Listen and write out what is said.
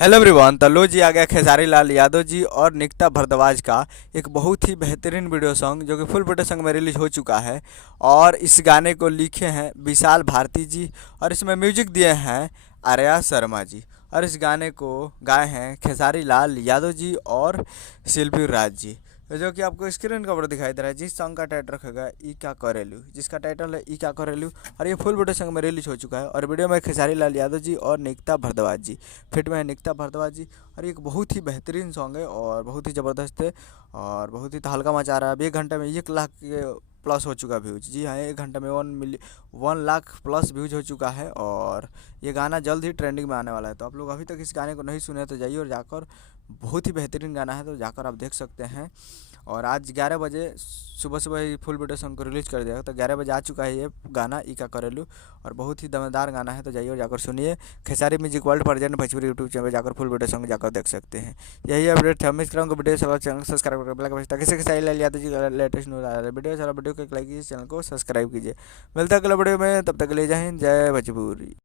Hello everyone. तो लो जी आ गया खेसारी लाल यादव जी और निकिता भारद्वाज का एक बहुत ही बेहतरीन वीडियो सॉन्ग जो कि फुल वीडियो सॉन्ग में रिलीज हो चुका है। और इस गाने को लिखे हैं विशाल भारती जी और इसमें म्यूजिक दिए हैं आर्या शर्मा जी। और इस गाने को गाए हैं खेसारी लाल यादव जी और शिल्पी राज जी। तो जो कि आपको स्क्रीन का ऊपर दिखाई दे रहा है, जिस सॉन्ग का टाइटल रखेगा ई क्या करेलू, जिसका टाइटल है ई क्या करेलू। और ये फुल वीडियो सॉन्ग में रिलीज हो चुका है। और वीडियो में खेसारी लाल यादव जी और निकिता भारद्वाज जी फिट में है, निकिता भारद्वाज जी। और ये एक बहुत ही बेहतरीन सॉन्ग है और बहुत ही ज़बरदस्त है और बहुत ही तहलका मचा रहा है। अभी 1 घंटे में 1 लाख के प्लस हो चुका व्यूज। जी हाँ, 1 घंटे में 1 लाख प्लस व्यूज हो चुका है। और ये गाना जल्द ही ट्रेंडिंग में आने वाला है। तो आप लोग अभी तक इस गाने को नहीं सुने तो जाइए और जाकर, बहुत ही बेहतरीन गाना है तो जाकर आप देख सकते हैं। और आज 11 बजे सुबह सुबह ही फुल वीडियो सॉन्ग को रिलीज कर दिया, तो 11 बजे आ चुका है ये गाना ई का करेलू। और बहुत ही दमदार गाना है तो जाइए और जाकर सुनिए। Khesari music world present Bhojpuri YouTube channel पर जाकर फुल वीडियो सॉन्ग जाकर देख सकते हैं। यही अपडेट है। मिस करूँगा वीडियो चैनल सब्सक्राइब करके ताकि खेसारी लाल यादव जी का लेटेस्ट न्यूज़ आ रहा है। वीडियो को एक लाइक कीजिए, चैनल को सब्सक्राइब कीजिए। मिलता है अगले वीडियो में, तब तक के लिए जय हिंद, जय भोजपुरी।